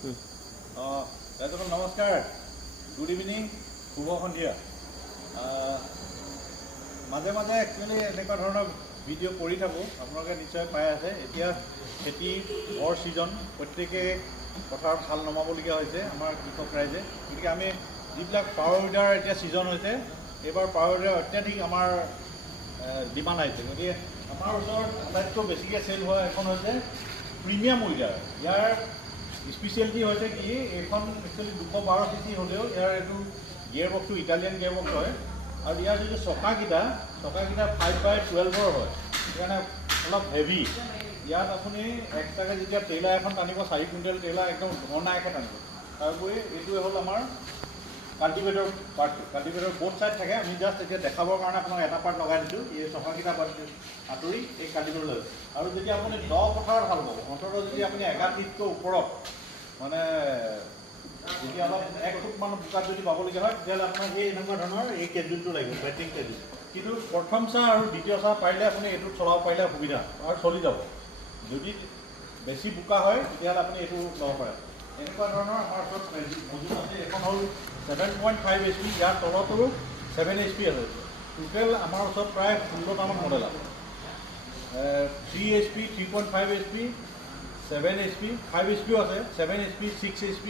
ৰাইজসকল নমস্কাৰ, good evening, শুভ সন্ধিয়া। মাজে মাজে একচুৱেলি এনেকুৱা ধৰণৰ ভিডিঅ' কৰি থাকোঁ, আপোনালোকে নিশ্চয় পাই আছে। এতিয়া খেতিৰ বৰ ছিজন, প্ৰত্যেকে পথাৰত হাল নমাবলগীয়া হৈছে আমাৰ কৃষক ৰাইজে। গতিকে আমি যিবিলাক পাৱাৰ উইডাৰ এতিয়া ছিজন হৈছে, এইবাৰ পাৱাৰ উইডাৰ অত্যাধিক আমাৰ ডিমাণ্ড আহিছে। গতিকে আমাৰ ওচৰত আটাইতকৈ বেছিকৈ চেল হোৱা এখন হৈছে প্ৰিমিয়াম উইডাৰ। ইয়াৰ স্পেচিয়েলিটি হৈছে কি, এইখন একচুৱেলি 212 cc হ'লেও ইয়াৰ এইটো গিয়াৰ বক্সটো ইটালিয়ান গিয়াৰ বক্স হয়, আৰু ইয়াৰ যিটো চকাকেইটা 5/12 হয়, সেইকাৰণে অলপ হেভি। ইয়াত আপুনি এক্সট্ৰাকৈ যেতিয়া ট্ৰেইলাৰ এখন টানিব, 4 কুইণ্টেল ট্ৰেইলাৰ একদম ঘনাকৈ টানিব। তাৰোপৰি এইটোৱে হ'ল আমাৰ কাল্টিভেটৰ পাৰ্টটো। কাল্টিভেটৰ বোথ ছাইড থাকে, আমি জাষ্ট এতিয়া দেখাবৰ কাৰণে আপোনাক এটা পাৰ্ট লগাই দিছোঁ। এই চকাকেইটা আঁতৰি এই কাল্টিভেটৰ লৈ, আৰু যেতিয়া আপুনি 10 পথাৰত হাল পাব, অন্ততঃ যদি আপুনি 1 ফিটকৈ ওপৰত মানে যেতিয়া অলপ 1 ফুটমান বোকাত যদি পাবলগীয়া হয়, তেতিয়াহ'লে আপোনাৰ এই এনেকুৱা ধৰণৰ এই কেজুলটো লাগিব, বেটিং কেজুল। কিন্তু প্ৰথম চাহ আৰু দ্বিতীয় চাহ পাৰিলে আপুনি এইটোত চলাব পাৰিলে সুবিধা আৰু চলি যাব। যদি বেছি বোকা হয় তেতিয়াহ'লে আপুনি এইটো ল'ব পাৰে। এনেকুৱা ধৰণৰ আমাৰ ওচৰত মজুত আছে। এখন হ'ল 7.5 HP, ইয়াৰ তলতো 7 HP আছে। টোটেল আমাৰ ওচৰত প্ৰায় 16টামান মডেল আছে। 3 HP, 3.5 HP, 7 HP, 5 HPও আছে, 7 HP, 6 HP,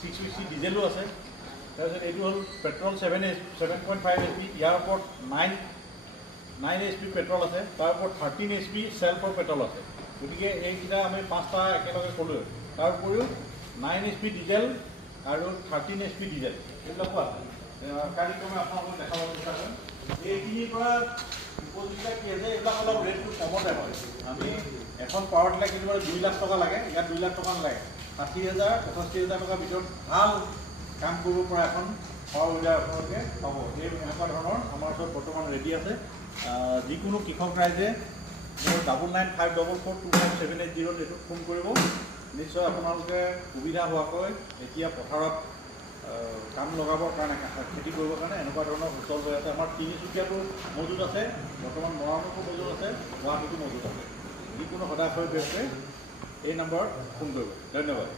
650 ডিজেলো আছে। তাৰপিছত এইটো হ'ল পেট্ৰল 7.5 HP, ইয়াৰ ওপৰত 9 HP পেট্ৰল আছে, তাৰ ওপৰত 13 HP চেল্ফৰ পেট্ৰল আছে। গতিকে এইকেইটা আমি 5টা একেলগে ক'লোঁ। তাৰ উপৰিও 9 HP ডিজেল আৰু 13 HP ডিজেল এইবিলাকো আছে। কাৰ্যক্ৰমে আপোনালোকক দেখাব বিচাৰিম। এইখিনিৰ পৰা উপযোগিতা কি আছে, এইবিলাক অলপ ৰেটটো কমতে হয়। আমি এখন পাৱাৰ টিলাৰ কিনিবলৈ 2 লাখ টকা লাগে, ইয়াত 2 লাখ টকা নালাগে। 60,000 65,000 টকাৰ ভিতৰত ভাল কাম কৰিব পৰা এখন পাৱাৰ উইডাৰ আপোনালোকে পাব। এই এনেকুৱা ধৰণৰ আমাৰ ওচৰত বৰ্তমান ৰেডি আছে। যিকোনো কৃষক ৰাইজে মোৰ 9954425780 এইটোত ফোন কৰিব। নিশ্চয় আপোনালোকে সুবিধা হোৱাকৈ এতিয়া পথাৰত কাম লগাবৰ কাৰণে, খেতি কৰিবৰ কাৰণে এনেকুৱা ধৰণৰ সুচল হৈ আছে। আমাৰ তিনিচুকীয়াটো মজুত আছে, বৰ্তমান মৰাণতো মজুত আছে, গুৱাহাটীতো মজুত আছে। যিকোনো সদায় হৈ ব্যস্তে এই নম্বৰত ফোন কৰিব। ধন্যবাদ।